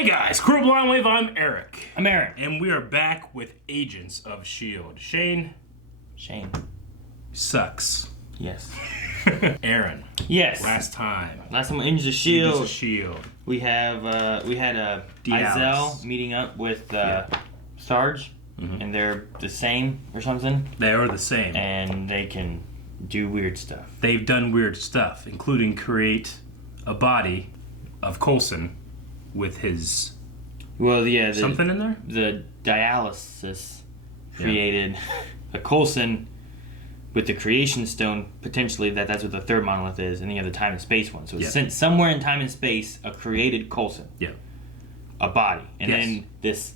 Hey guys, Kuro Blindwave, I'm Eric. I'm Eric. And we are back with Agents of S.H.I.E.L.D. Shane sucks. Yes. Aaron. Yes. Last time on Agents of S.H.I.E.L.D. Agents of S.H.I.E.L.D. we had Izell meeting up with Sarge, and they're the same or something. They are the same. And they can do weird stuff. They've done weird stuff, including create a body of Coulson with his something in there? The dialysis created a Coulson with the creation stone, potentially that's what the third monolith is, and then you have the time and space one. So it's sent somewhere in time and space, a created Coulson. Yeah. A body. And then this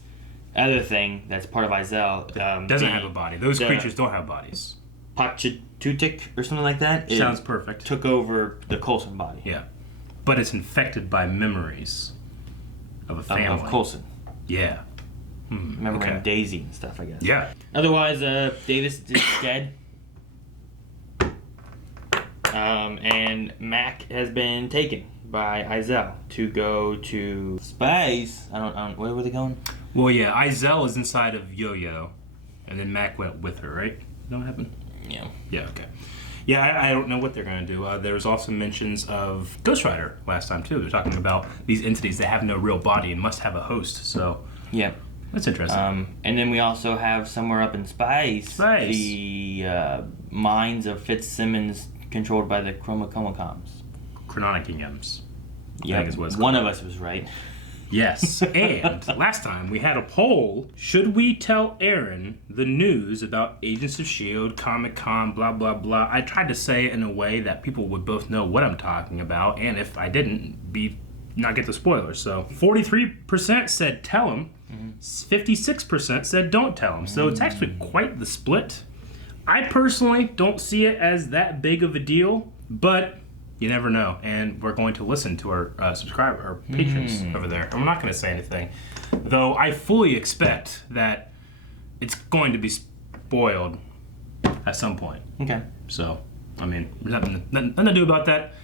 other thing that's part of Izell doesn't have a body. Those creatures don't have bodies. Pachitutik or something like that. Sounds perfect. Took over the Coulson body. Yeah. But it's infected by memories of a family. Of Coulson. Yeah. Remembering Daisy and stuff, I guess. Yeah. Otherwise, Davis is dead. And Mac has been taken by Izell to go to space. I don't where were they going? Well, yeah, Izell is inside of Yo-Yo, and then Mac went with her, right? Is that what happened? Yeah. Yeah, okay. Yeah, I don't know what they're going to do. There was also mentions of Ghost Rider last time, too. They're talking about these entities that have no real body and must have a host, so... Yeah. That's interesting. And then we also have somewhere up in space. The minds of Fitzsimmons controlled by the Chromacomicons. Chrononicums. Yeah, one of us was right. Yes, and last time we had a poll. Should we tell Aaron the news about Agents of S.H.I.E.L.D., Comic-Con, blah, blah, blah? I tried to say it in a way that people would both know what I'm talking about, and if I didn't, not get the spoilers. So 43% said tell him, 56% said don't tell him. So it's actually quite the split. I personally don't see it as that big of a deal, but you never know. And we're going to listen to our our patrons over there. And we're not going to say anything, though I fully expect that it's going to be spoiled at some point. Okay. So, I mean, nothing to do about that.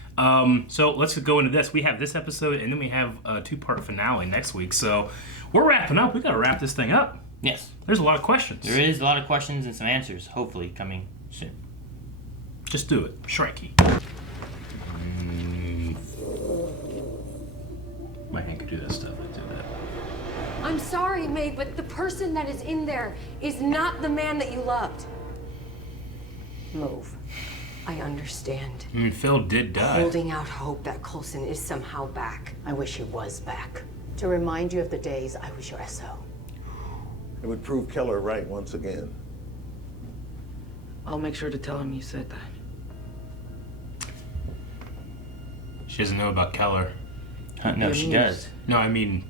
So let's go into this. We have this episode, and then we have a two-part finale next week. So we're wrapping up. We got to wrap this thing up. Yes. There's a lot of questions. There is a lot of questions and some answers, hopefully, coming soon. Just do it. Shrikey. My hand could do that stuff. I do that. I'm sorry, May, but the person that is in there is not the man that you loved. Move. I understand. Phil did die. Holding out hope that Coulson is somehow back. I wish he was back. To remind you of the days I was your SO. It would prove Keller right once again. I'll make sure to tell him you said that. She doesn't know about Keller. No, she does. No, I mean,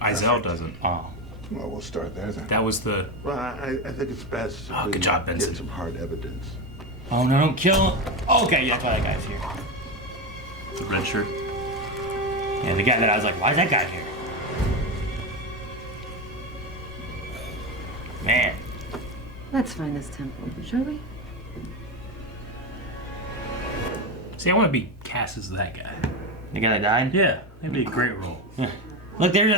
Izell doesn't. Oh. Well, we'll start there then. That was the... Well, I think it's best if good job, Benson. get some hard evidence. Oh, no, don't kill him. Okay, that's why that guy's here. The red shirt. Yeah, the guy that I was like, why is that guy here? Man. Let's find this temple, shall we? See, I want to be cast as that guy. The guy that died? Yeah, that'd be a great role. Yeah. Look, there.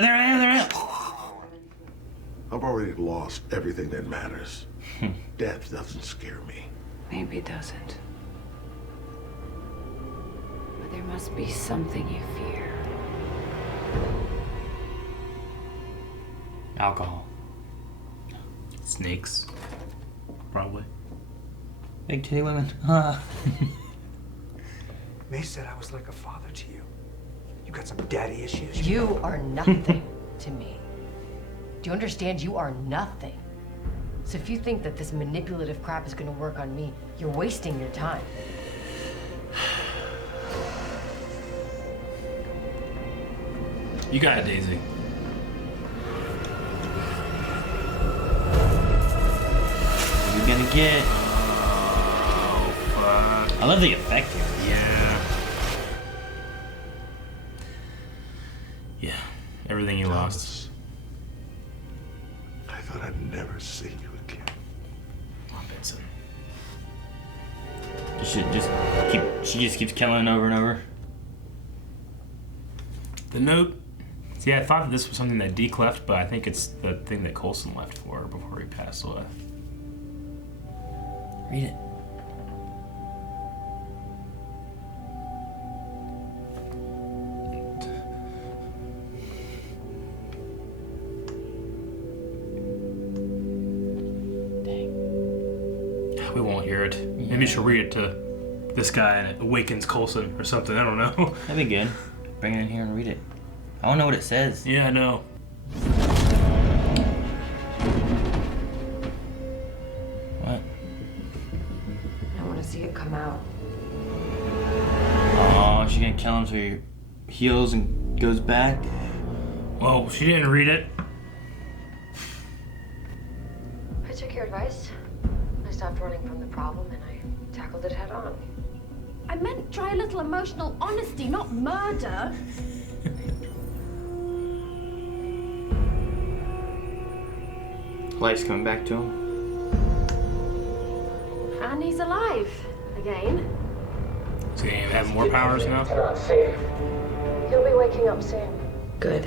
I've already lost everything that matters. Death doesn't scare me. Maybe it doesn't. But there must be something you fear. Alcohol. Snakes. Probably. Big titty women. May said I was like a father to you. You got some daddy issues. You are nothing to me. Do you understand? You are nothing. So if you think that this manipulative crap is going to work on me, you're wasting your time. You got it, Daisy. What are you gonna get? Oh, fuck. I love the effect here. Yeah. Yeah. Everything you lost. I thought I'd never see you again. Come on, Benson. She just keeps killing over and over. The note, it's See, I thought that this was something that Deke left, but I think it's the thing that Coulson left for her before he passed away. Read it. We won't hear it. Maybe you should read it to this guy and it awakens Coulson or something. I don't know. That'd be good. Bring it in here and read it. I want to know what it says. Yeah, I know. What? I want to see it come out. Oh, she's gonna kill him so he heals and goes back. Well, she didn't read it. I took your advice. I stopped running from the problem and I tackled it head on. I meant try a little emotional honesty, not murder. Life's coming back to him. And he's alive again. So he have more powers now? He'll be waking up soon. Good.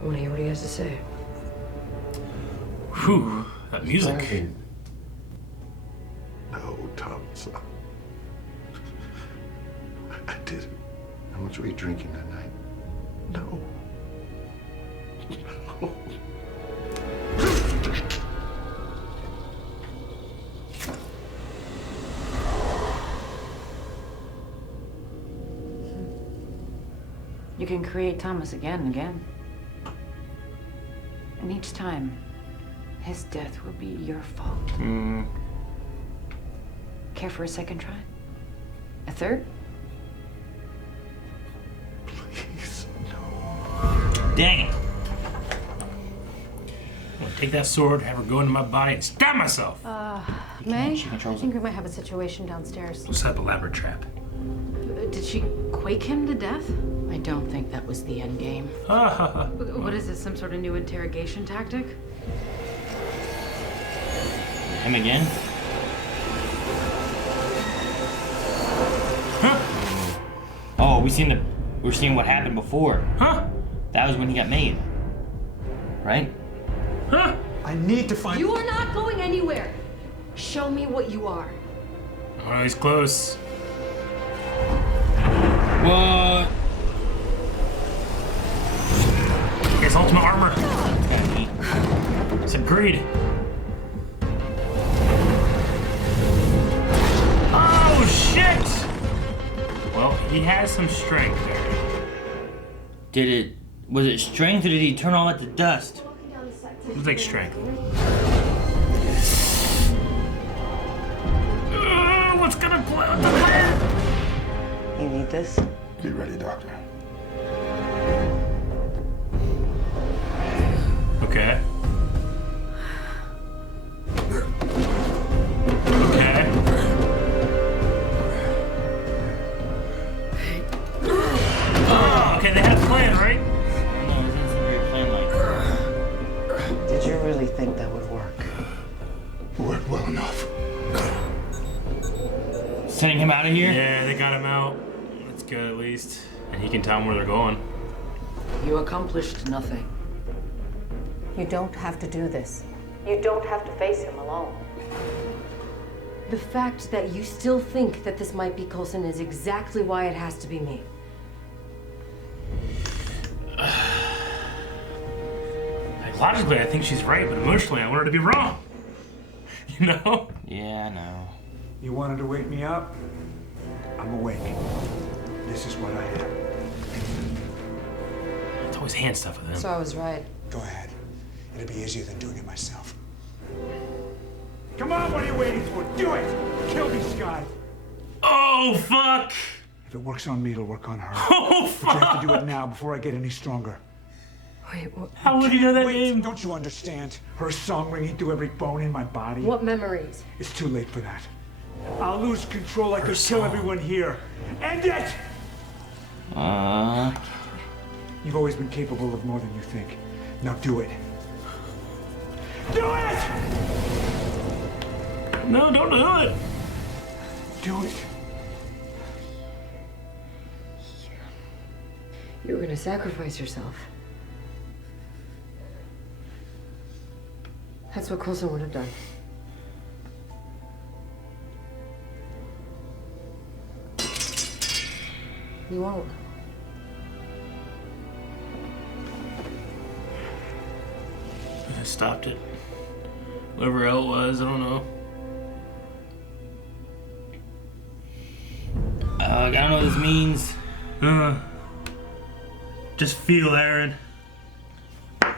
I want to hear what he has to say. Whew, that music. No, Thomas. I didn't. How much were you drinking that night? No. No. You can create Thomas again and again. And each time, his death will be your fault. Care for a second try? A third? Please, no. Dang it. I'm gonna take that sword, have her go into my body, and stab myself. May? She I controls think we might have a situation downstairs. Set up a elaborate trap. Did she quake him to death? I don't think that was the end game. What is this, some sort of new interrogation tactic? Him again? Huh? Oh, we're seeing what happened before. Huh? That was when he got made. Right? Huh? I need to find. You are not going anywhere. Show me what you are. Oh, he's close. What? He has ultimate armor. Kinda neat. It's a greed. Oh, shit! Well, he has some strength there. Was it strength or did he turn all that to dust? It was like strength. What's gonna play? What's the plan? You need this? Get ready, doctor. Okay. Okay. Oh, okay, they had a plan, right? No, it doesn't seem very plan-like. Did you really think that would work? Worked well enough. Sending him out of here? Yeah, they got him out. That's good at least. And he can tell them where they're going. You accomplished nothing. You don't have to do this. You don't have to face him alone. The fact that you still think that this might be Coulson is exactly why it has to be me. Like, logically, I think she's right, but emotionally, I want her to be wrong. You know? Yeah, I know. You wanted to wake me up? I'm awake. This is what I am. It's always hand stuff with him. So I was right. Go ahead. It'll be easier than doing it myself. Come on, what are you waiting for? Do it! Kill me, Sky! Oh, fuck! If it works on me, it'll work on her. Oh, But you have fuck! to do it now before I get any stronger. Wait, what? How would you know that Wait, name? don't you understand? Her song ringing through every bone in my body. What memories? It's too late for that. I'll lose control. I could kill everyone here. End it! You've always been capable of more than you think. Now do it. Do it! No, don't do it! Do it. You were gonna sacrifice yourself. That's what Coulson would have done. You won't. I stopped it. Whatever hell it was, I don't know. I don't know what this means. Just feel, Aaron. I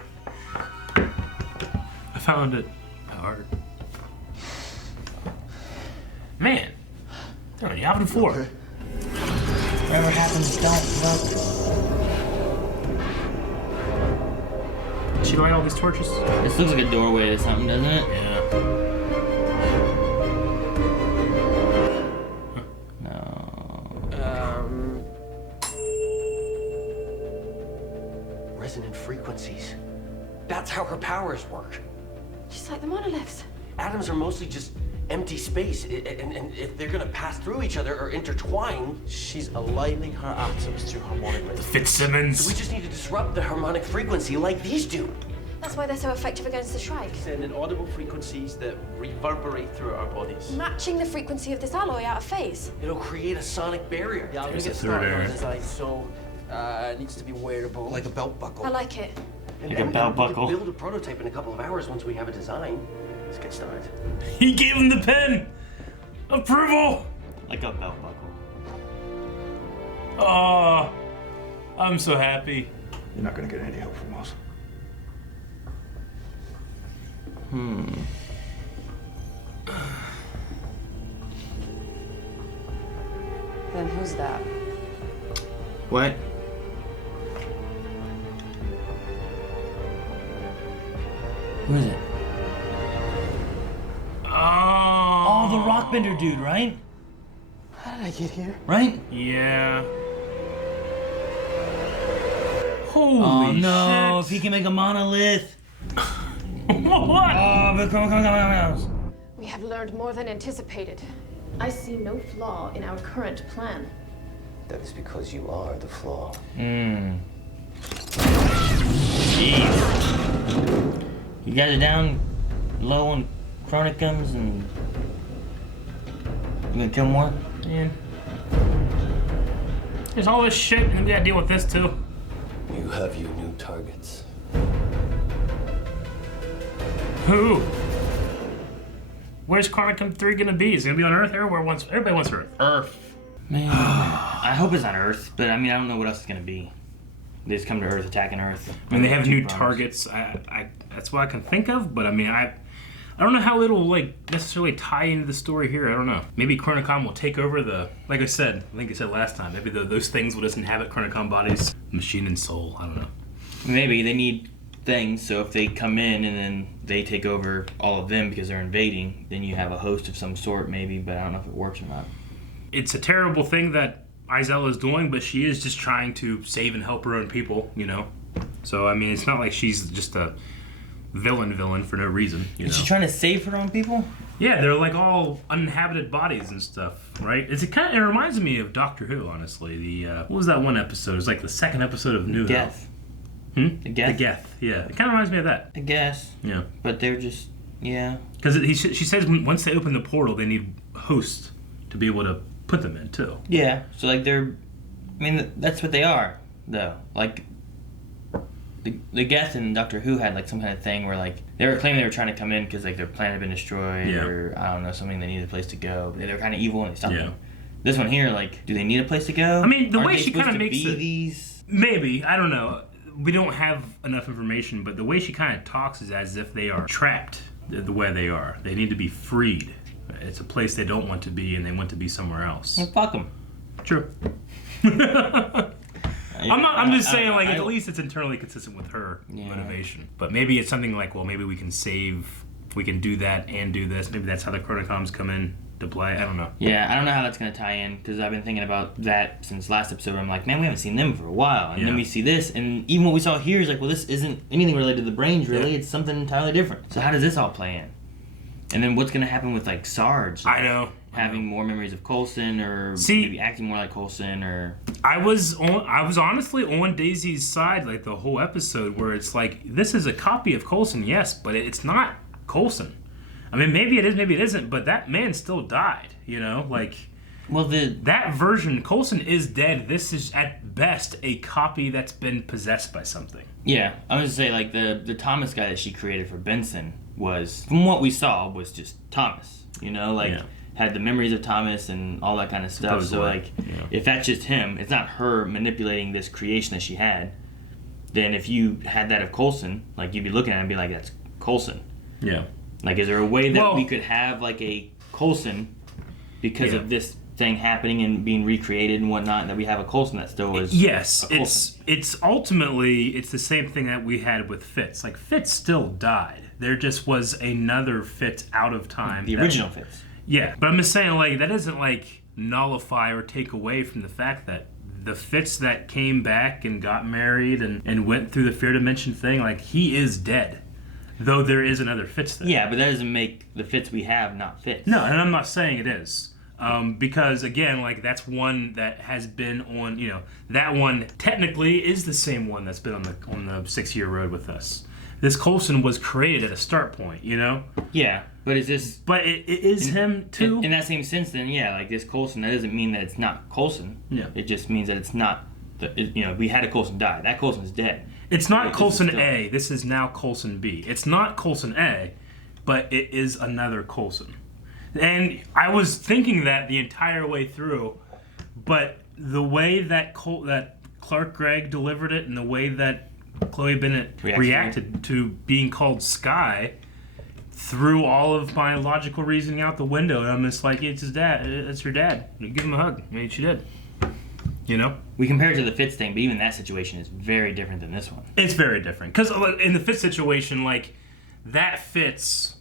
found it. My heart. Man. What are you having for? Okay. Whatever happens, don't look. Did she light all these torches? This looks like a doorway to something, doesn't it? Yeah. No. Resonant frequencies. That's how her powers work. Just like the monoliths. Atoms are mostly just empty space, and if they're gonna pass through each other or intertwine, she's aligning her atoms to harmonic rhythm. Fitzsimmons. So we just need to disrupt the harmonic frequency like these do. That's why they're so effective against the Shrike. Send inaudible frequencies that reverberate through our bodies. Matching the frequency of this alloy out of phase. It'll create a sonic barrier. Yeah, I'm gonna get started on design, so it needs to be wearable. Like a belt buckle. I like it. Like a belt buckle. We can build a prototype in a couple of hours once we have a design. Let's get started. He gave him the pen! Approval! Like a belt buckle. Oh, I'm so happy. You're not gonna get any help from us. Then who's that? What? Who is it? Oh, the rockbender dude, right? How did I get here? Right? Yeah. Holy Oh no, shit. if he can make a monolith. What? Oh, but come on. We have learned more than anticipated. I see no flaw in our current plan. That is because you are the flaw. Jeez. You guys are down low on chronicums and you gonna kill more? Man. There's all this shit and we gotta deal with this too. You have your new targets. Who? Where's Chronicum 3 gonna be? Is it gonna be on Earth? Everybody wants Earth. Earth. Man, I hope it's on Earth, but I mean, I don't know what else it's gonna be. They just come to Earth, attacking Earth. I mean, they have new targets. I that's what I can think of, but I mean, I don't know how it'll like necessarily tie into the story here. I don't know. Maybe Chronicom will take over the, like I said, I think I said last time. Maybe those things will just inhabit Chronicom bodies, machine and soul. I don't know. Maybe they need things, so if they come in and then they take over all of them because they're invading, then you have a host of some sort, maybe. But I don't know if it works or not. It's a terrible thing that Izella is doing, but she is just trying to save and help her own people, you know? So, I mean, it's not like she's just a villain for no reason, you know? Is she trying to save her own people? Yeah, they're like all uninhabited bodies and stuff, right? It reminds me of Doctor Who, honestly. What was that one episode? It was like the second episode of New Geth. Who. The Geth? The Geth, yeah. It kind of reminds me of that. I guess. Yeah. But they're just, yeah. Because she says once they open the portal, they need hosts to be able to put them in, too. Yeah, so like they're, I mean, that's what they are, though. Like, the Geth and Doctor Who had like some kind of thing where like they were claiming they were trying to come in because like their planet had been destroyed or I don't know, something, they needed a place to go. But they were kind of evil and they stopped them. This one here, like, do they need a place to go? I mean, the Aren't way they she kind of supposed to makes be it. These? Maybe, I don't know. We don't have enough information, but the way she kind of talks is as if they are trapped the way they are. They need to be freed. It's a place they don't want to be, and they want to be somewhere else. Well, fuck them. True. I'm just saying, like, at least it's internally consistent with her motivation. But maybe it's something like, well, maybe we can do that and do this. Maybe that's how the Chronocoms come in to play. I don't know. Yeah, I don't know how that's going to tie in, because I've been thinking about that since last episode. I'm like, man, we haven't seen them for a while. And then we see this, and even what we saw here is like, well, this isn't anything related to the brains, really. It's something entirely different. So how does this all play in? And then what's going to happen with, like, Sarge? Like, I know. having more memories of Coulson, or maybe acting more like Coulson, or... I was honestly on Daisy's side like the whole episode, where it's like, this is a copy of Coulson, yes, but it's not Coulson. I mean, maybe it is, maybe it isn't, but that man still died, you know? Like, well, that version, Coulson is dead. This is, at best, a copy that's been possessed by something. Yeah, I was going to say, like, the Thomas guy that she created for Benson was, from what we saw, was just Thomas, you know? Like, had the memories of Thomas and all that kind of stuff. So, like, if that's just him, it's not her manipulating this creation that she had, then if you had that of Coulson, like, you'd be looking at it and be like, that's Coulson. Yeah. Like, is there a way that we could have, like, a Coulson because of this thing happening and being recreated and whatnot, that we have a Coulson that still is Yes, a Coulson? it's ultimately, it's the same thing that we had with Fitz. Like, Fitz still died. There just was another Fitz out of time. The original Fitz. Yeah, but I'm just saying, like, that doesn't, like, nullify or take away from the fact that the Fitz that came back and got married and went through the fear dimension thing, like, he is dead. Though there is another Fitz there. Yeah, but that doesn't make the Fitz we have not Fitz. No, and I'm not saying it is. Because, again, like, that's one that has been on, you know, that one technically is the same one that's been on the 6-year road with us. This Coulson was created at a start point, you know? Yeah, but is this... But it is him, too. In that same sense, then, yeah, like, this Coulson, that doesn't mean that it's not Coulson. Yeah. It just means that it's not... you know, we had a Coulson die. That Coulson's dead. It's not Coulson A. This is now Coulson B. It's not Coulson A, but it is another Coulson. And I was thinking that the entire way through, but the way that Clark Gregg delivered it and the way that Chloe Bennett reacted to being called Sky threw all of my logical reasoning out the window. And I'm just like, it's his dad. It's your dad. Give him a hug. Maybe she did. You know? We compare it to the Fitz thing, but even that situation is very different than this one. It's very different. Because in the Fitz situation, like, that Fitz,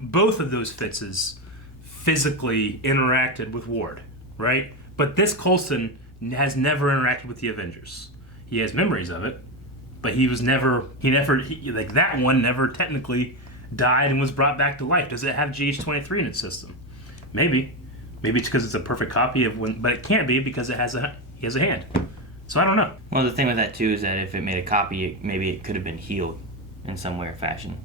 both of those Fitzes physically interacted with Ward, right? But this Coulson has never interacted with the Avengers. He has memories of it, but he like, that one never technically died and was brought back to life. Does it have GH23 in its system? Maybe. Maybe it's because it's a perfect copy of one, but it can't be because he has a hand. So I don't know. Well, the thing with that too is that if it made a copy, maybe it could have been healed in some way or fashion.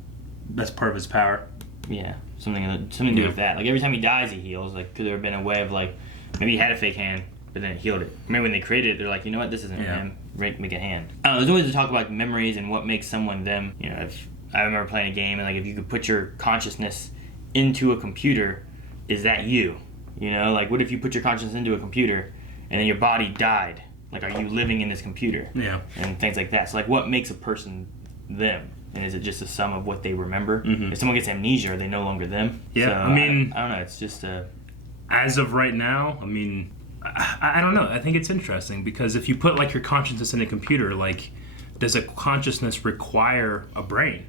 That's part of his power. Yeah, something to do with that. Like, every time he dies, he heals. Like, could there have been a way of, like, maybe he had a fake hand, but then it healed it? Maybe when they created it, they're like, you know what, this isn't him. Make a hand. There's always to talk about memories and what makes someone them. You know, if I remember playing a game and, like, if you could put your consciousness into a computer, is that you? You know, like, what if you put your consciousness into a computer and then your body died? Like, are you living in this computer? Yeah. And things like that. So, like, what makes a person them? And is it just a sum of what they remember? Mm-hmm. If someone gets amnesia, are they no longer them? Yeah, so, I mean... I don't know, it's just a... As of right now, I mean... I don't know. I think it's interesting because if you put, like, your consciousness in a computer, like, does a consciousness require a brain?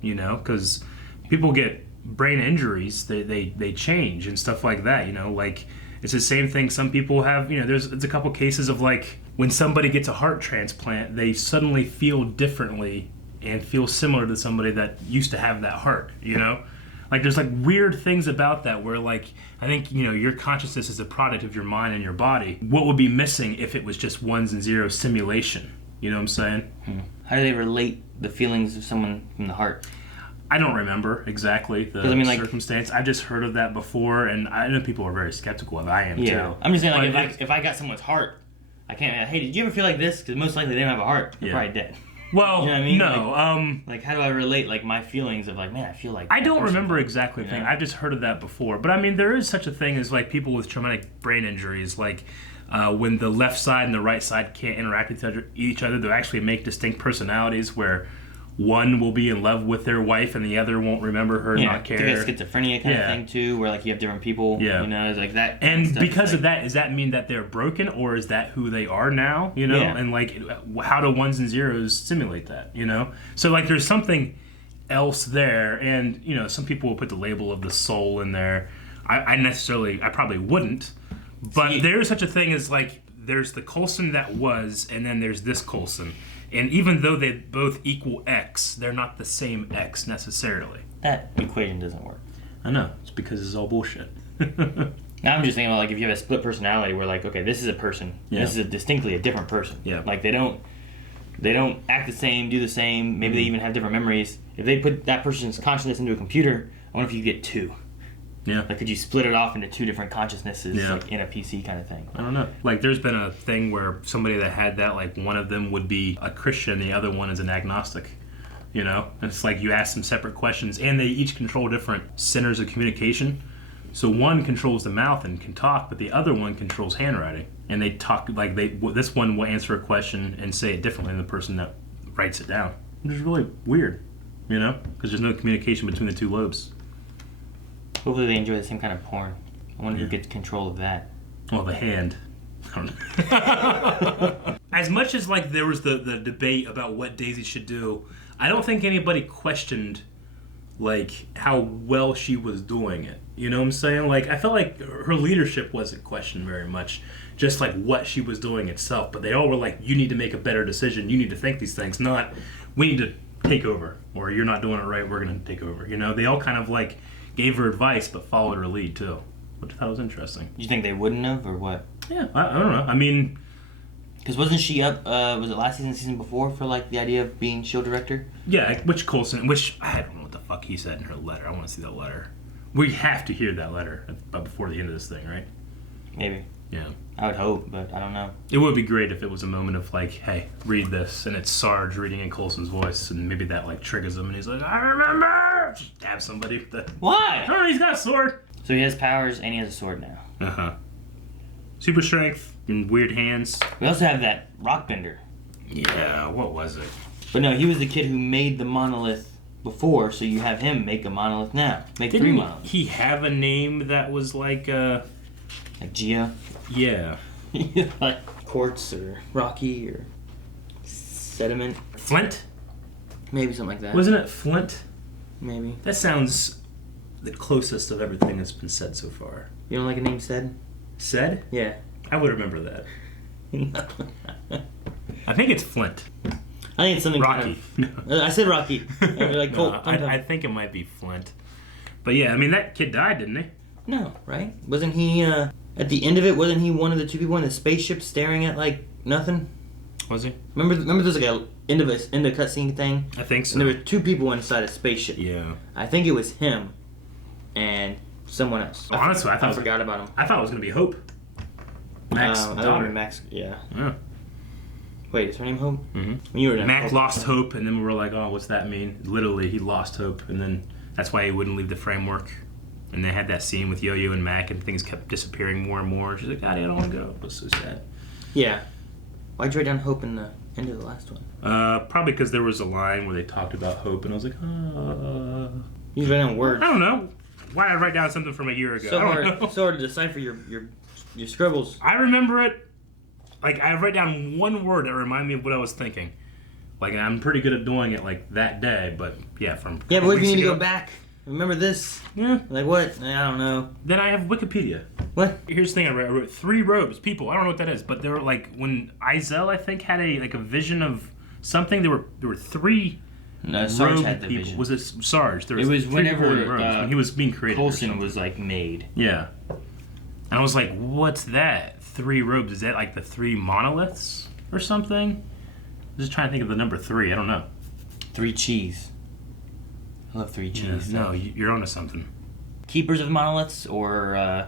You know? Because people get brain injuries, they change and stuff like that, you know? Like, it's the same thing some people have, you know, there's a couple cases of, like, when somebody gets a heart transplant, they suddenly feel differently and feel similar to somebody that used to have that heart, you know? Like, there's, like, weird things about that where, like, I think, you know, your consciousness is a product of your mind and your body. What would be missing if it was just ones and zeros simulation? You know what I'm saying? How do they relate the feelings of someone from the heart? I don't remember exactly the circumstance. I just heard of that before, and I know people are very skeptical of it. I am, too. I'm just saying, like, if I got someone's heart, I can't, hey, did you ever feel like this? Because most likely they don't have a heart. They're probably dead. Well, you know what I mean? No. Like, how do I relate, like, my feelings of, like, man, I feel like... I don't remember exactly the thing. I've just heard of that before. But, I mean, there is such a thing as, like, people with traumatic brain injuries. Like, when the left side and the right side can't interact with each other, they'll actually make distinct personalities where one will be in love with their wife and the other won't remember her, not care. Yeah, schizophrenia kind of thing, too, where, like, you have different people, you know, it's like that. And because of that, does that mean that they're broken, or is that who they are now, you know? Yeah. And, like, how do ones and zeros simulate that, you know? So, like, there's something else there, and, you know, some people will put the label of the soul in there. I probably wouldn't, but there's such a thing as, like, there's the Coulson that was, and then there's this Coulson. And even though they both equal X, they're not the same X necessarily. That equation doesn't work. I know. It's because it's all bullshit. Now I'm just thinking about, like, if you have a split personality where, like, okay, this is a person. Yeah. This is distinctly a different person. Yeah. Like, they don't act the same, do the same. Maybe they even have different memories. If they put that person's consciousness into a computer, I wonder if you get two. Yeah. Like, could you split it off into two different consciousnesses, Yeah. like, in a PC kind of thing? I don't know. Like, there's been a thing where somebody that had that, like, one of them would be a Christian, the other one is an agnostic. You know? And it's like you ask them separate questions, and they each control different centers of communication. So one controls the mouth and can talk, but the other one controls handwriting. And they talk, like, this one will answer a question and say it differently than the person that writes it down. Which is really weird, you know? Because there's no communication between the two lobes. Hopefully they enjoy the same kind of porn. I wonder who gets control of that. Well, the hand. I don't know. As much as, like, there was the debate about what Daisy should do, I don't think anybody questioned, like, how well she was doing it. You know what I'm saying? Like, I felt like her leadership wasn't questioned very much. Just, like, what she was doing itself. But they all were like, you need to make a better decision. You need to think these things. Not, we need to take over. Or you're not doing it right, we're going to take over. You know? They all kind of, like, gave her advice, but followed her lead, too. Which I thought was interesting. You think they wouldn't have, or what? Yeah, I don't know. I mean... Because wasn't she up, was it last season before, for, like, the idea of being show director? Yeah, which Coulson, which, I don't know what the fuck he said in her letter. I want to see that letter. We have to hear that letter before the end of this thing, right? Maybe. Yeah. I would hope, but I don't know. It would be great if it was a moment of, like, hey, read this, and it's Sarge reading in Coulson's voice, and maybe that, like, triggers him, and he's like, I remember! Just stab somebody with the... Why? Oh, he's got a sword! So he has powers, and he has a sword now. Uh-huh. Super strength, and weird hands. We also have that rockbender. Yeah, what was it? But no, he was the kid who made the monolith before, so you have him make a monolith now. Make Didn't 3 monoliths. he have a name that was like, Like Gia? Yeah. Like quartz or rocky or sediment. Flint? Maybe something like that. Wasn't it Flint? Maybe. That sounds the closest of everything that's been said so far. You don't like a name said? Said? Yeah. I would remember that. I think it's Flint. I think it's something Rocky. Kind of, I said Rocky. Like Colt. No, I think it might be Flint. But yeah, I mean, that kid died, didn't he? No, right? Wasn't he, at the end of it, wasn't he one of the 2 people in the spaceship staring at, like, nothing? Was he? Remember there's like a end of cutscene thing? I think so. And there were 2 people inside a spaceship. Yeah. I think it was him and someone else. Honestly, I forgot about him. I thought it was going to be Hope. Mac's daughter. Max, yeah. Yeah. Wait, is her name Hope? Mm-hmm. You were Mac lost hope, and then we were like, oh, what's that mean? Literally, he lost hope, and then that's why he wouldn't leave the framework. And they had that scene with Yo-Yo and Mac, and things kept disappearing more and more. She's like, Daddy, I don't want to go. It was so sad. Yeah. Why'd you write down Hope in the end of the last one? Probably because there was a line where they talked about hope, and I was like, You write down words. I don't know. Why did I write down something from a year ago? So I don't know. hard to decipher your scribbles. I remember it. Like, I write down one word that reminded me of what I was thinking. Like, I'm pretty good at doing it, like, that day, but, yeah, from... Yeah, but what if you need to go back? Remember this? Yeah. Like, what? I don't know. Then I have Wikipedia. What? Here's the thing I wrote 3 robes, people. I don't know what that is, but they were, like, when Izel, I think, had a vision of something, there were 3... No, Sarge had the people. vision. Was it Sarge? There It was 3 whenever when he was being created. Coulson was, like, made. Yeah. And I was like, what's that? 3 robes. Is that like the 3 monoliths or something? I'm just trying to think of the number 3. I don't know. 3 cheese. I love 3 cheese. Yeah, no, you're onto something. Keepers of monoliths, or I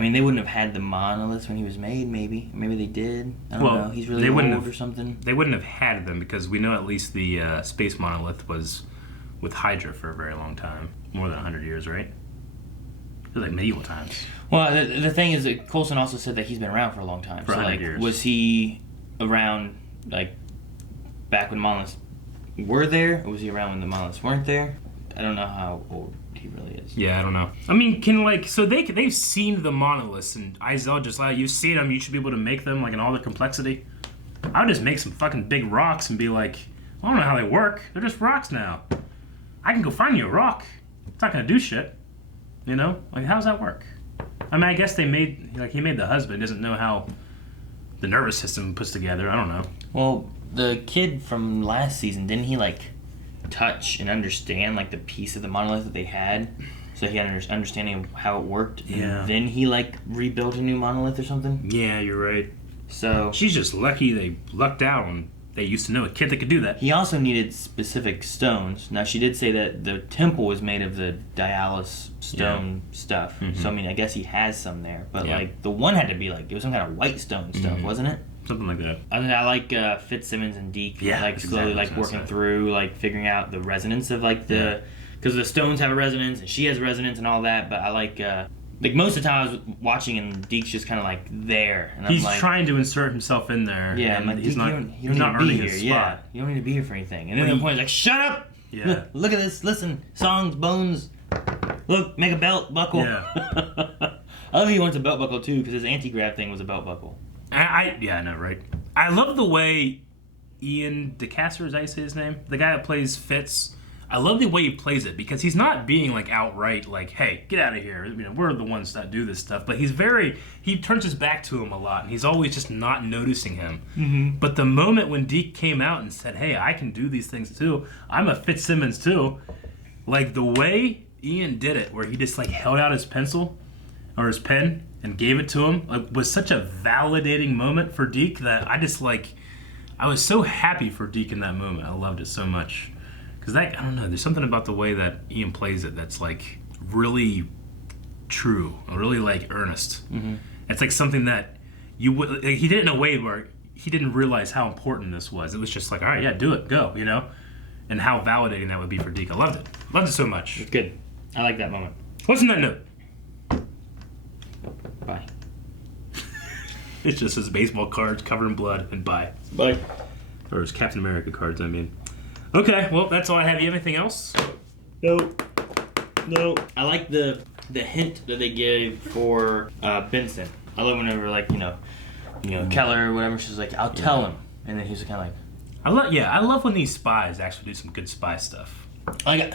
mean, they wouldn't have had the monoliths when he was made. Maybe they did. I don't know. He's really old or something. They wouldn't have had them because we know at least the space monolith was with Hydra for a very long time, more than 100 years, right? It was like medieval times. Well, the thing is that Coulson also said that he's been around for a long time. For 100 years. Was he around, like, back when monoliths were there, or was he around when the monoliths weren't there? I don't know how old he really is. Yeah, I don't know. I mean, so they've seen the monoliths, and Izel just like, you've seen them, you should be able to make them, like, in all their complexity. I would just make some fucking big rocks and be like, I don't know how they work. They're just rocks now. I can go find you a rock. It's not gonna do shit. You know? Like, how does that work? I mean, I guess he made the husband, doesn't know how the nervous system puts together. I don't know. Well, the kid from last season, didn't he, like, touch and understand, like, the piece of the monolith that they had? So he had an understanding of how it worked. Yeah. And then he, like, rebuilt a new monolith or something. Yeah, you're right. So... She's just lucky they lucked out and they used to know a kid that could do that. He also needed specific stones. Now, she did say that the temple was made of the dialysis stone stuff. Mm-hmm. So, I mean, I guess he has some there. But, like, the one had to be, like, it was some kind of white stone stuff, wasn't it? Something like that. I like Fitzsimmons and Deke, like, slowly, like, working through, like, figuring out the resonance of, like, the... Because the stones have a resonance, and she has a resonance and all that, but I like most of the time I was watching and Deke's just kind of like there. And he's I'm like, trying to insert himself in there. Yeah, I'm like, he's not earning his spot. Yeah, you don't need to be here for anything. And then the point is like, shut up! Yeah. Look at this, listen, songs, bones, look, make a belt buckle. Yeah. I love he wants a belt buckle too, because his anti-grav thing was a belt buckle. I know, right? I love the way Ian DeCaster, is that how you say his name? The guy that plays Fitz. I love the way he plays it because he's not being like outright like, "Hey, get out of here." You know, we're the ones that do this stuff. But he turns his back to him a lot, and he's always just not noticing him. Mm-hmm. But the moment when Deke came out and said, "Hey, I can do these things too. I'm a Fitzsimmons too," like the way Ian did it, where he just like held out his pencil or his pen and gave it to him, like, was such a validating moment for Deke that I was so happy for Deke in that moment. I loved it so much. Because I don't know, there's something about the way that Ian plays it that's like really true, really like earnest. Mm-hmm. It's like something that you would, like, he did it in a way where he didn't realize how important this was. It was just like, all right, yeah, do it, go, you know? And how validating that would be for Deke. I loved it. Loved it so much. It's good. I like that moment. What's in that note? Bye. It's just his baseball cards covered in blood and bye. Bye. Or his Captain America cards, I mean. Okay, well, that's all I have. You have anything else? No. I like the hint that they gave for Benson. I love whenever, like, you know, Keller or whatever, she's like, I'll tell him. And then he's kind of like... I love when these spies actually do some good spy stuff. Like,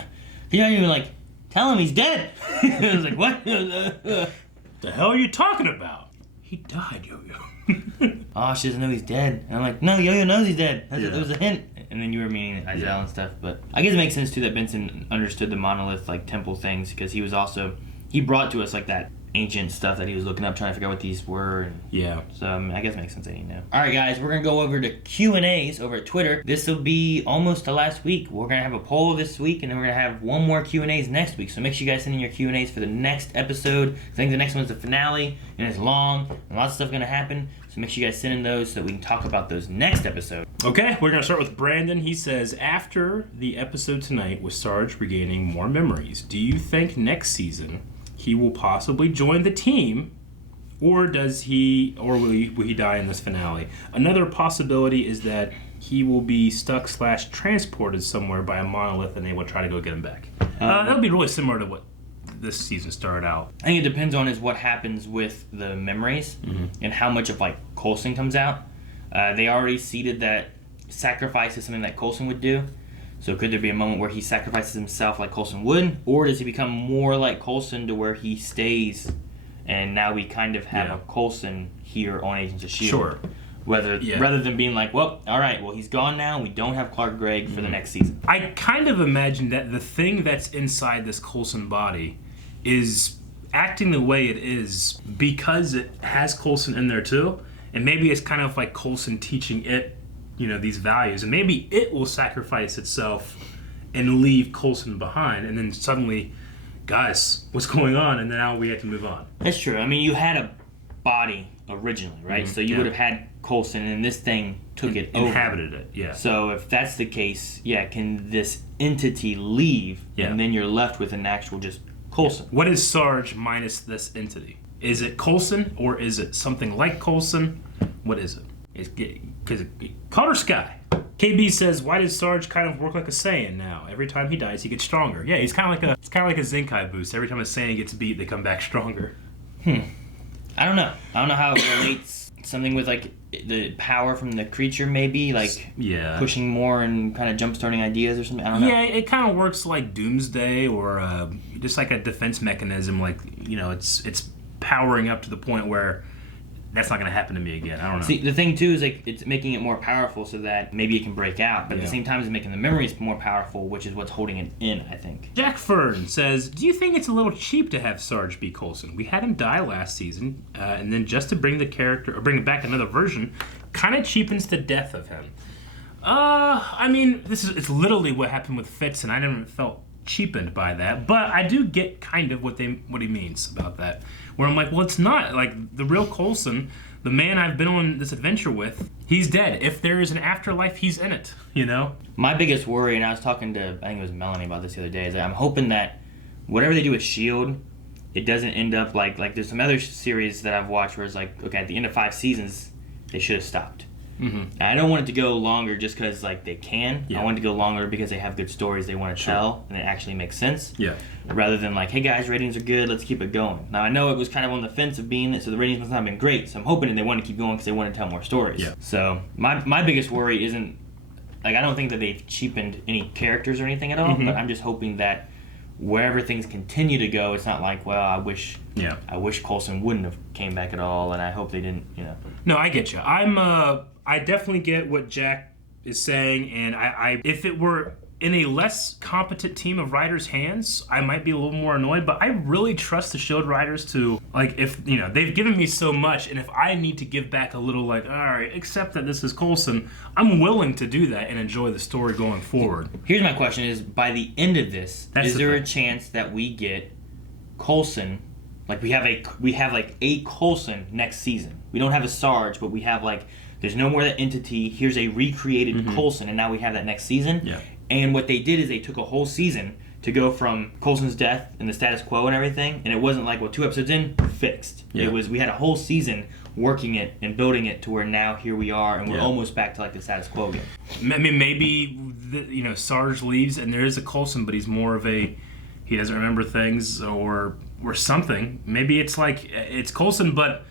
he don't even, like, tell him he's dead. I was like, what? The hell are you talking about? He died, Yo-Yo. Oh, she doesn't know he's dead. And I'm like, no, Yo-Yo knows he's dead. It was a hint. And then you were meaning Isabel and stuff. But I guess it makes sense, too, that Benson understood the monolith, like, temple things. Because he was also... He brought to us, like, that ancient stuff that he was looking up, trying to figure out what these were. And yeah. So, I guess it makes sense that he knew. All right, guys. We're going to go over to Q&As over at Twitter. This will be almost the last week. We're going to have a poll this week, and then we're going to have one more Q&As next week. So make sure you guys send in your Q&As for the next episode. I think the next one's the finale, and it's long, and lots of stuff going to happen. So make sure you guys send in those so that we can talk about those next episode. Okay, we're going to start with Brandon. He says, after the episode tonight with Sarge regaining more memories, do you think next season he will possibly join the team, or will he die in this finale? Another possibility is that he will be stuck / transported somewhere by a monolith and they will try to go get him back. That'll be really similar to what this season started out. I think it depends on what happens with the memories and how much of like Coulson comes out. They already seeded that sacrifice is something that Coulson would do. So could there be a moment where he sacrifices himself like Coulson would? Or does he become more like Coulson to where he stays and now we kind of have a Coulson here on Agents of S.H.I.E.L.D.? Sure. Rather than being like, well, all right, well, he's gone now. We don't have Clark Gregg for the next season. I kind of imagine that the thing that's inside this Coulson body is acting the way it is because it has Coulson in there too. And maybe it's kind of like Coulson teaching it, these values. And maybe it will sacrifice itself and leave Coulson behind. And then suddenly, guys, what's going on? And then now we have to move on. That's true. I mean, you had a body originally, right? So you would have had Coulson, and this thing took it over. Inhabited it, yeah. So if that's the case, can this entity leave, and then you're left with an actual just Coulson? What is Sarge minus this entity? Is it Coulson, or is it something like Coulson? What is it? Because Color Sky. KB says, why does Sarge kind of work like a Saiyan now? Every time he dies, he gets stronger. Yeah, he's kind of like a Zenkai boost. Every time a Saiyan gets beat, they come back stronger. I don't know. I don't know how it relates. Something with like the power from the creature, maybe pushing more and kind of jump-starting ideas or something. I don't know. Yeah, it kind of works like Doomsday or just like a defense mechanism. Like it's powering up to the point where that's not going to happen to me again. I don't know. See, the thing too is like it's making it more powerful so that maybe it can break out, but at the same time, it's making the memories more powerful, which is what's holding it in, I think. Jack Fern says, do you think it's a little cheap to have Sarge be Coulson? We had him die last season, and then just to bring the character, or bring back another version, kind of cheapens the death of him. I mean, it's literally what happened with Fitz, and I never felt cheapened by that, but I do get kind of what he means about that, where I'm like, well, it's not like the real Coulson, the man I've been on this adventure with, he's dead. If there is an afterlife, he's in it, you know? My biggest worry, and I was talking to, I think it was Melanie about this the other day, is that I'm hoping that whatever they do with S.H.I.E.L.D., it doesn't end up like there's some other series that I've watched where it's like, okay, at the end of 5 seasons, they should have stopped. Mm-hmm. I don't want it to go longer just because like they can. Yeah. I want it to go longer because they have good stories they want to tell and it actually makes sense. Yeah. Rather than like, hey guys, ratings are good, let's keep it going. Now I know it was kind of on the fence of being that, so the ratings must not have been great. So I'm hoping they want to keep going because they want to tell more stories. Yeah. So my biggest worry isn't like I don't think that they've cheapened any characters or anything at all. Mm-hmm. But I'm just hoping that wherever things continue to go, it's not like, well, I wish Coulson wouldn't have came back at all, and I hope they didn't, you know. No, I get you. I definitely get what Jack is saying, and I if it were in a less competent team of writers' hands, I might be a little more annoyed, but I really trust the S.H.I.E.L.D. writers to, like, if, you know, they've given me so much, and if I need to give back a little, like, all right, accept that this is Coulson, I'm willing to do that and enjoy the story going forward. Here's my question is, by the end of this, is there a chance that we get Coulson, like, we have like a Coulson next season? We don't have a Sarge, but we have, like, there's no more that entity, here's a recreated Coulson, and now we have that next season. Yeah. And what they did is they took a whole season to go from Coulson's death and the status quo and everything, and it wasn't like, well, 2 episodes in, fixed. Yeah. It was, we had a whole season working it and building it to where now here we are, and we're almost back to like the status quo again. I mean, maybe, Sarge leaves and there is a Coulson, but he's more of a, he doesn't remember things or something. Maybe it's like, it's Coulson, but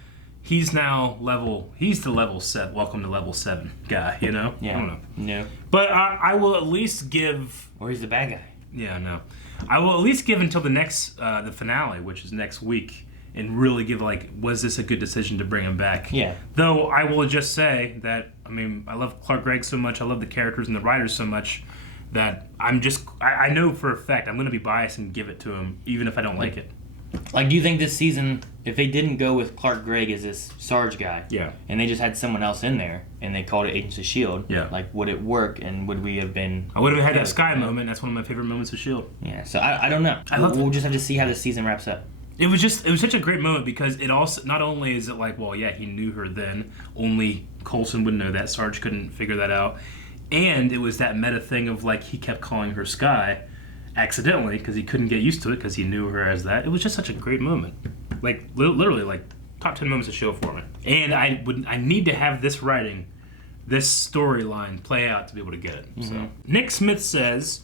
he's now he's the level 7, welcome to level 7 guy, you know? Yeah. I don't know. No. But I will at least give... Or he's the bad guy. Yeah, no. I will at least give until the next, the finale, which is next week, and really give, like, was this a good decision to bring him back? Yeah. Though I will just say that, I mean, I love Clark Gregg so much, I love the characters and the writers so much, that I know for a fact I'm going to be biased and give it to him, even if I don't like it. Like, do you think this season, if they didn't go with Clark Gregg as this Sarge guy, and they just had someone else in there, and they called it Agents of S.H.I.E.L.D., like, would it work, and would we have been... I would have had that Sky moment. That's one of my favorite moments of S.H.I.E.L.D. Yeah, so I don't know. We'll just have to see how this season wraps up. It was such a great moment because it also, not only is it like, well, yeah, he knew her then, only Coulson would know that, Sarge couldn't figure that out, and it was that meta thing of, like, he kept calling her Sky, accidentally, because he couldn't get used to it because he knew her as that. It was just such a great moment. Like, literally, like, top 10 moments of show for me. And I need to have this writing, this storyline play out to be able to get it. So Nick Smith says,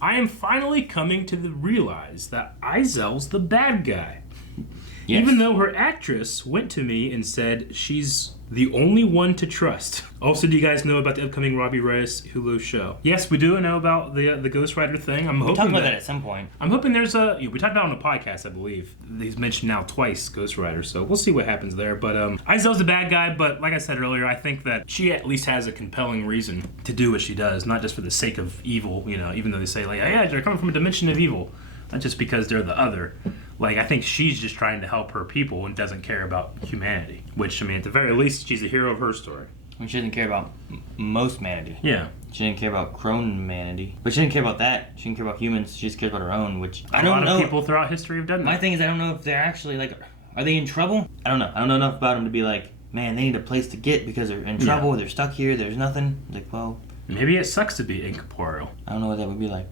I am finally coming to realize that Izel's the bad guy. Yes. Even though her actress went to me and said she's the only one to trust. Also, do you guys know about the upcoming Robbie Reyes Hulu show? Yes, we do know about the Ghost Rider thing. We'll talk about that at some point. I'm hoping there's we talked about it on the podcast, I believe. He's mentioned now twice Ghost Rider, so we'll see what happens there. But Izel's the bad guy, but like I said earlier, I think that she at least has a compelling reason to do what she does, not just for the sake of evil, even though they say, like, yeah, they're coming from a dimension of evil. Not just because they're the other. Like, I think she's just trying to help her people and doesn't care about humanity. Which, I mean, at the very least, she's the hero of her story. She doesn't care about most humanity. Yeah. She didn't care about crone humanity. But she didn't care about that. She didn't care about humans. She just cared about her own, which I don't know. A lot of people throughout history have done that. My thing is, I don't know if they're actually, like, are they in trouble? I don't know. I don't know enough about them to be like, man, they need a place to get because they're in trouble. They're stuck here. There's nothing. Like, well... Maybe it sucks to be incorporeal. I don't know what that would be like.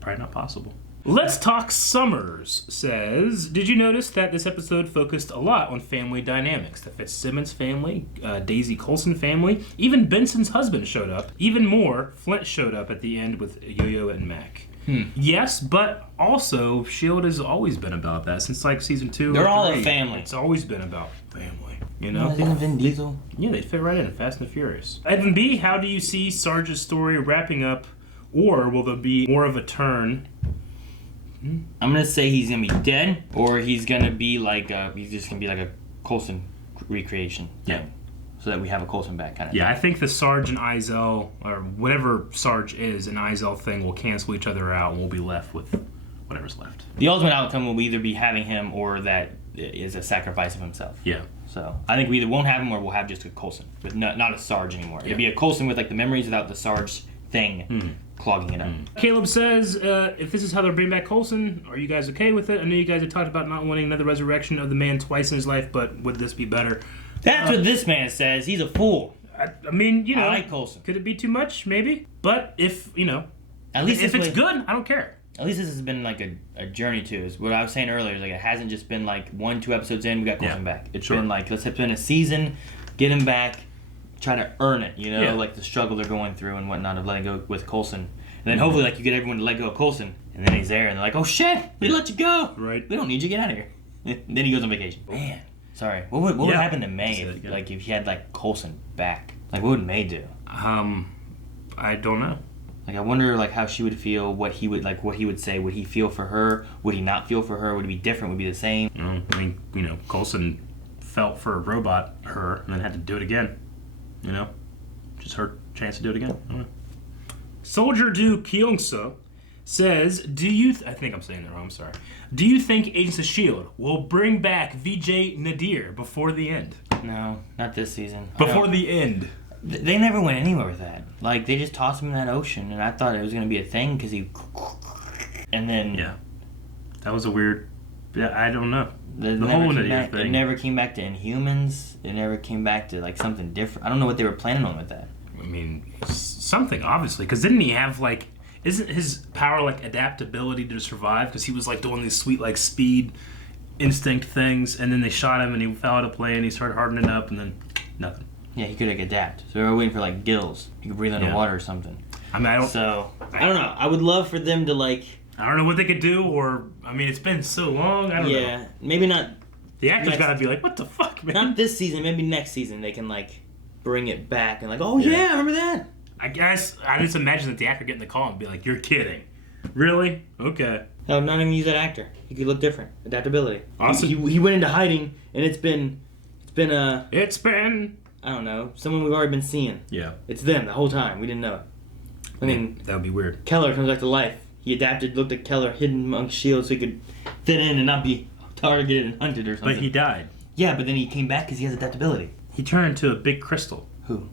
Probably not possible. Let's Talk Summers says, did you notice that this episode focused a lot on family dynamics? The Fitzsimmons family, Daisy Coulson family, even Benson's husband showed up. Even more, Flint showed up at the end with Yo-Yo and Mac. Yes, but also, S.H.I.E.L.D. has always been about that since like season 2 They're all 3. a family. It's always been about family, you know? Isn't Vin Diesel? Yeah, they fit right in, Fast and the Furious. Evan B., how do you see Sarge's story wrapping up, or will there be more of a turn? I'm gonna say he's gonna be dead, or he's gonna be like he's just gonna be like a Coulson recreation thing. So that we have a Coulson back kind of Yeah, thing. I think the Sarge and Izell, or whatever Sarge is, and Izell thing will cancel each other out, and we'll be left with whatever's left. The ultimate outcome will either be having him or that is a sacrifice of himself. Yeah. So I think we either won't have him or we'll have just a Coulson, but not a Sarge anymore. It'd be a Coulson with like the memories without the Sarge thing clogging it up. Caleb says, if this is how they're bringing back Coulson, are you guys okay with it? I know you guys have talked about not wanting another resurrection of the man twice in his life, but would this be better? That's what this man says. He's a fool. I mean, you know, I like Coulson. Could it be too much? Maybe. But if, you know, at least if it's good, I don't care. At least this has been like a journey too. Is what I was saying earlier. Is like it hasn't just been like 1-2 episodes in, we got Coulson back. It's been like, let's spend a season, get him back, try to earn it, you know, like the struggle they're going through and whatnot of letting go with Coulson. And then hopefully like you get everyone to let go of Coulson, and then he's there and they're like, oh shit, we let you go. Right. We don't need you, get out of here. Then he goes on vacation. Man. Sorry. What would happen to May if he had like Coulson back? Like what would May do? I don't know. Like I wonder like how she would feel, what he would say. Would he feel for her? Would he not feel for her? Would it be different? Would it be the same? I mean, you know, Coulson felt for a robot, her, and then had to do it again. You know? Just her chance to do it again. I don't know. Soldier Du Kyungso says, I think I'm saying that wrong, I'm sorry. Do you think Agents of S.H.I.E.L.D. will bring back Vijay Nadir before the end? No, not this season. Before the end. They never went anywhere with that. Like, they just tossed him in that ocean, and I thought it was going to be a thing because he... And then... Yeah. That was a weird... Yeah, I don't know. The whole Nadir thing. It never came back to Inhumans. It never came back to, like, something different. I don't know what they were planning on with that. I mean, something, obviously. Because didn't he have, like... Isn't his power, like, adaptability to survive? Because he was, like, doing these sweet, like, speed instinct things, and then they shot him, and he fell out of plane, and he started hardening up, and then nothing. Yeah, he could like adapt. So we were waiting for like gills. He could breathe underwater or something. I mean, I don't know. I would love for them to like. I don't know what they could do, or I mean, it's been so long. I don't know. Yeah, maybe not. The actor's gotta be like, what the fuck, man? Not this season. Maybe next season they can like bring it back and like, oh yeah, remember that? I guess I just imagine that the actor getting the call and be like, you're kidding, really? Okay. No, not even use that actor. He could look different. Adaptability. Awesome. He went into hiding, and it's been. I don't know, someone we've already been seeing. Yeah. It's them the whole time. We didn't know it. I mean, that would be weird. Keller comes back to life. He adapted, looked at Keller hidden amongst shields so he could fit in and not be targeted and hunted or something. But he died. Yeah, but then he came back because he has adaptability. He turned into a big crystal. Who?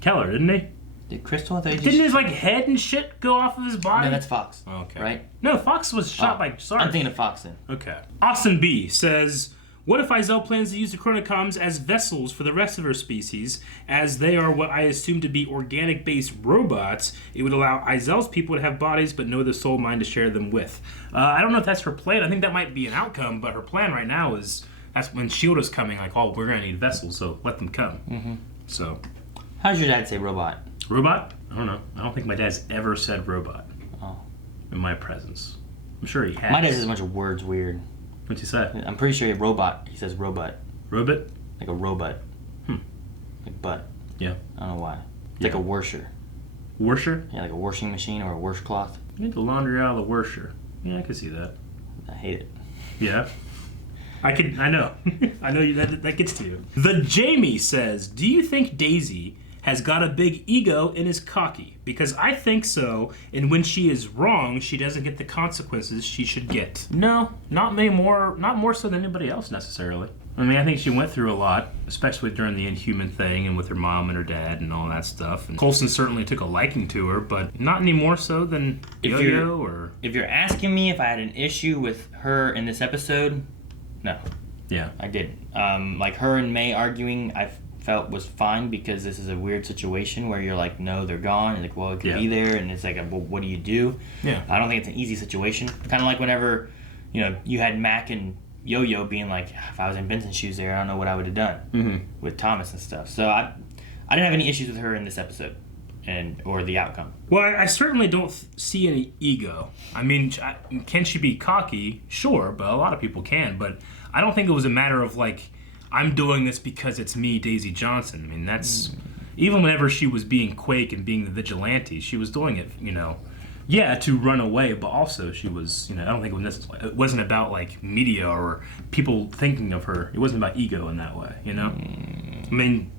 Keller, didn't he? Did Crystal? Didn't his like head and shit go off of his body? No, that's Fox. Oh, okay. Right? No, Fox was shot by Sarge. I'm thinking of Fox then. Okay. Austin B says, what if Izell plans to use the Chronocoms as vessels for the rest of her species, as they are what I assume to be organic-based robots? It would allow Izell's people to have bodies, but no other soul mind to share them with. I don't know if that's her plan. I think that might be an outcome, but her plan right now is, that's when S.H.I.E.L.D. is coming, like, oh, we're going to need vessels, so let them come. Mm-hmm. So. How does your dad say robot? Robot? I don't know. I don't think my dad's ever said robot. Oh. In my presence. I'm sure he has. My dad says a bunch of words weird. What'd you say? I'm pretty sure robot. He says robot. Robot? Like a robot. Like butt. Yeah. I don't know why. It's like a washer. Washer? Yeah, like a washing machine or a washcloth. You get the laundry out of the washer. Yeah, I can see that. I hate it. Yeah. I know. I know that gets to you. The Jamie says, do you think Daisy has got a big ego and is cocky? Because I think so, and when she is wrong, she doesn't get the consequences she should get. No, not more so than anybody else necessarily. I mean, I think she went through a lot, especially during the Inhuman thing and with her mom and her dad and all that stuff. And Coulson certainly took a liking to her, but not any more so than Yo-Yo or... If you're asking me if I had an issue with her in this episode, no. Yeah. I didn't. Like her and May arguing, I felt was fine because this is a weird situation where you're like, no, they're gone. And like, well, it could be there, and it's like, well, what do you do? Yeah. I don't think it's an easy situation. Kind of like whenever, you had Mac and Yo-Yo being like, if I was in Benson's shoes there, I don't know what I would have done with Thomas and stuff. So I didn't have any issues with her in this episode, or the outcome. Well, I certainly don't see any ego. I mean, can she be cocky? Sure, but a lot of people can. But I don't think it was a matter of like, I'm doing this because it's me, Daisy Johnson. I mean, that's... Even whenever she was being Quake and being the vigilante, she was doing it, Yeah, to run away, but also she was, I don't think it wasn't about like media or people thinking of her. It wasn't about ego in that way, I mean,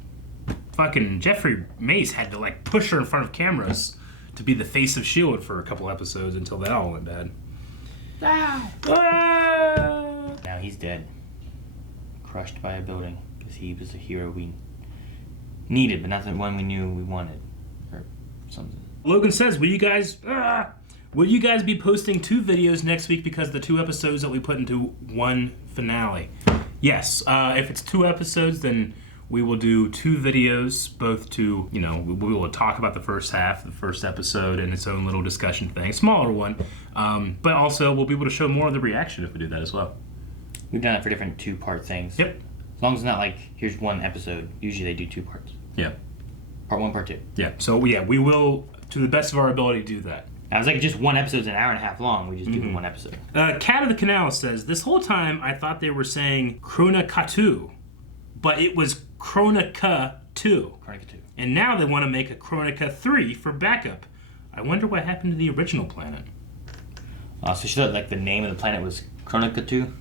fucking Jeffrey Mace had to like push her in front of cameras to be the face of S.H.I.E.L.D. for a couple episodes until that all went bad. Now he's dead. Crushed by a building because he was the hero we needed, but not the one we knew we wanted. Or something. Logan says, will you guys be posting 2 videos next week because the 2 episodes that we put into one finale? Yes. If it's 2 episodes, then we will do 2 videos, both to, we will talk about the first half, the first episode, and its own little discussion thing. Smaller one. But also, we'll be able to show more of the reaction if we do that as well. We've done it for different 2-part things. Yep. As long as it's not like, here's 1 episode. Usually they do 2 parts. Yeah. Part 1, part 2. Yeah. So, yeah, we will, to the best of our ability, do that. I was like, just 1 episode's an hour and a half long. We just do 1 episode. Cat of the Canal says, this whole time I thought they were saying Chronica 2, but it was Chronica 2. Chronica 2. And now they want to make a Chronica 3 for backup. I wonder what happened to the original planet. So she thought like the name of the planet was Chronica 2?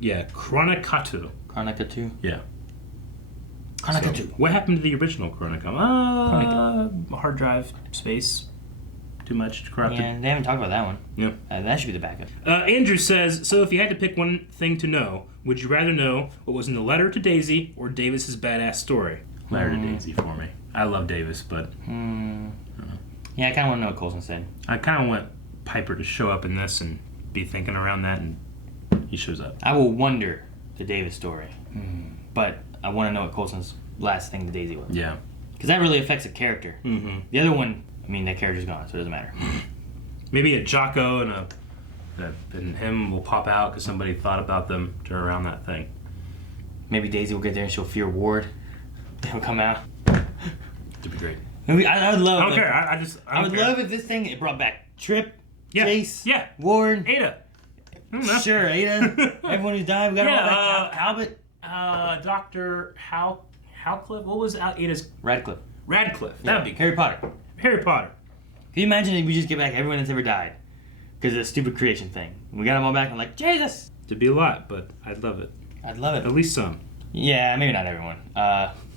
Yeah, Chronica 2. Chronica 2? Yeah. Chronica 2. What happened to the original Chronica? Hard drive, space, too much, corrupted. Yeah, they haven't talked about that one. Yeah. That should be the backup. Andrew says, so if you had to pick one thing to know, would you rather know what was in the letter to Daisy or Davis's badass story? Letter to Daisy for me. I love Davis, but... Yeah, I kind of want to know what Coulson said. I kind of want Piper to show up in this and be thinking around that, and he shows up. I will wonder the Davis story, but I want to know what Coulson's last thing to Daisy was. Yeah. Because that really affects a character. Mm-hmm. The other one, I mean, that character's gone, so it doesn't matter. Maybe a Jocko and him will pop out because somebody thought about them to around that thing. Maybe Daisy will get there and she'll fear Ward. He'll come out. It'd be great. I would love. I don't care. I would love if this thing it brought back Trip, Chase, Ward, Ada. Sure, Ada. Everyone who's died. We got all back. Albert. Dr. Halcliffe. What was Ada's? Radcliffe. That'd be Harry Potter. Harry Potter. Can you imagine if we just get back everyone that's ever died because of the stupid creation thing? We got them all back. And I'm like, Jesus. It'd be a lot, but I'd love it. I'd love it. At least some. Yeah, maybe not everyone.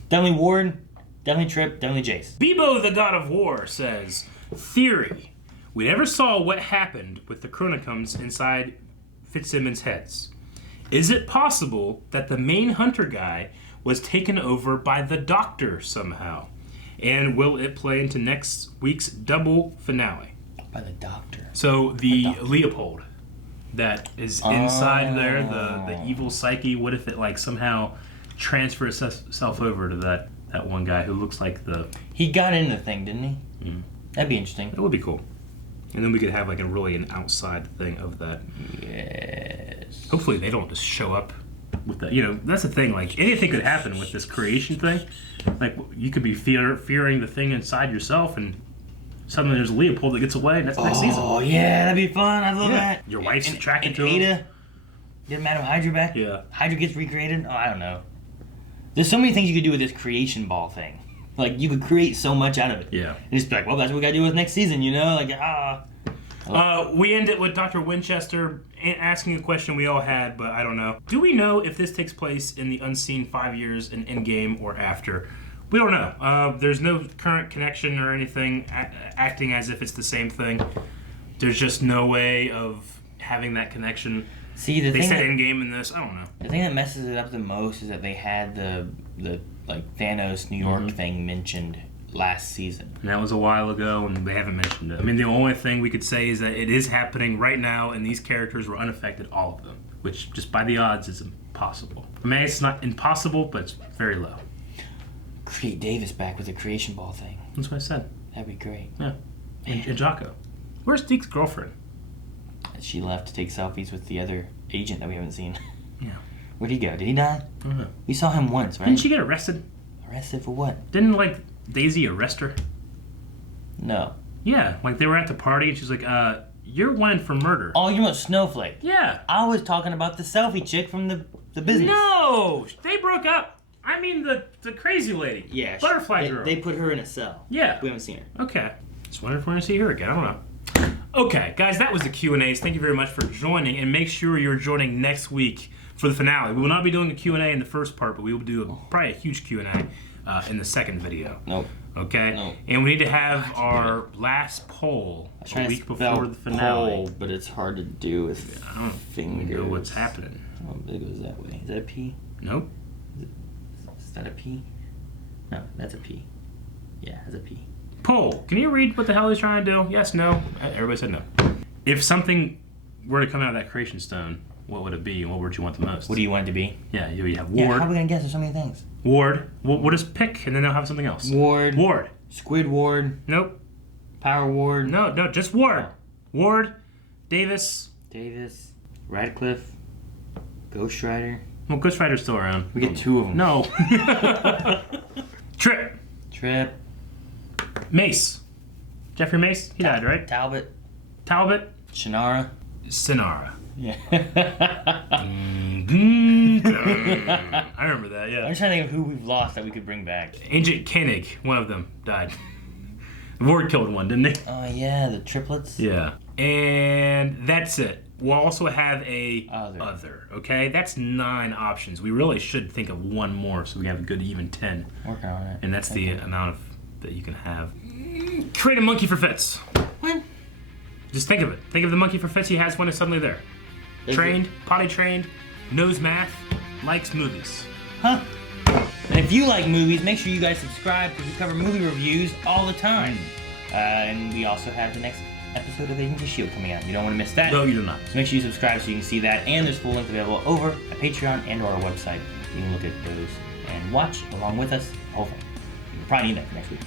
Definitely Ward. Definitely Trip, definitely Jace. Bebo the God of War says, theory. We never saw what happened with the Chronicums inside Fitzsimmons' heads. Is it possible that the main hunter guy was taken over by the Doctor somehow? And will it play into next week's double finale? By the Doctor? So the Leopold that is inside there, the evil psyche, what if it like somehow transfers itself over to that one guy who looks like the... He got in the thing, didn't he? Mm-hmm. That'd be interesting. That would be cool. And then we could have like an outside thing of that. Yes. Hopefully they don't just show up with that. That's the thing. Like anything could happen with this creation thing. Like you could be fearing the thing inside yourself, and suddenly there's a Leopold that gets away, and that's the next season. Oh yeah, that'd be fun. I love that. Your wife's attracted to Ada, him. get Madam Hydra back. Yeah. Hydra gets recreated. Oh, I don't know. There's so many things you could do with this creation ball thing. Like, you could create so much out of it. Yeah. And just be like, well, that's what we gotta do with next season, Like, We end it with Dr. Winchester asking a question we all had, but I don't know. Do we know if this takes place in the unseen 5 years in Endgame or after? We don't know. There's no current connection or anything acting as if it's the same thing. There's just no way of having that connection. See, they said Endgame in this. I don't know. The thing that messes it up the most is that they had the like Thanos New York thing mentioned last season. And that was a while ago, and they haven't mentioned it. I mean, the only thing we could say is that it is happening right now, and these characters were unaffected, all of them, which just by the odds is impossible. I mean, it's not impossible, but it's very low. Create Davis back with the creation ball thing. That's what I said. That'd be great. Yeah. And Jocko. Where's Deke's girlfriend? She left to take selfies with the other agent that we haven't seen. Yeah. Where'd he go? Did he die? I don't know. We saw him once, right? Didn't she get arrested? Arrested for what? Didn't, Daisy arrest her? No. Yeah, they were at the party, and she's like, you're wanted for murder. Oh, you're about Snowflake. Yeah. I was talking about the selfie chick from the business. No! They broke up. I mean the crazy lady. Yeah. Butterfly girl. They put her in a cell. Yeah. We haven't seen her. Okay. Just wondering if we're going to see her again. I don't know. Okay, guys, that was the Q&As. Thank you very much for joining, and make sure you're joining next week for the finale. We will not be doing a Q&A in the first part, but we will do probably a huge Q&A in the second video. Nope. Okay? Nope. And we need to have our last poll a week before the finale. Poll, but it's hard to do with fingers. I don't know what's happening. Oh, it goes that way. Is that a P? Nope. Is that a P? No, that's a P. Yeah, that's a P. Poll. Can you read what the hell he's trying to do? Yes, no? Everybody said no. If something were to come out of that creation stone, what would it be, and what would you want the most? What do you want it to be? Yeah, you have Ward. Yeah, how are we going to guess? There's so many things. Ward. We'll just pick, and then they'll have something else. Ward. Ward. Squidward. Nope. Power Ward. No, just Ward. Oh. Ward. Davis. Radcliffe. Ghost Rider. Well, Ghost Rider's still around. We get 2 of them. No. Trip. Mace. Jeffrey Mace. He died, right? Talbot. Shannara. Yeah. I remember that, yeah. I'm just trying to think of who we've lost that we could bring back. Agent Koenig, one of them, died. Ward killed one, didn't he? Oh, yeah, the triplets? Yeah. And that's it. We'll also have a other, okay? That's 9 options. We really should think of one more so we have a good even 10. Working on it. And that's the amount of that you can have. Create a monkey for Fitz. What? Just think of it. Think of the monkey for Fitz he has when it's suddenly there. Potty trained, knows math, likes movies. Huh? And if you like movies, make sure you guys subscribe because we cover movie reviews all the time. And we also have the next episode of Agents of S.H.I.E.L.D. coming out. You don't want to miss that. No, you do not. So make sure you subscribe so you can see that. And there's full links available over at Patreon and or our website. You can look at those and watch along with us the whole thing. You'll probably need that for next week.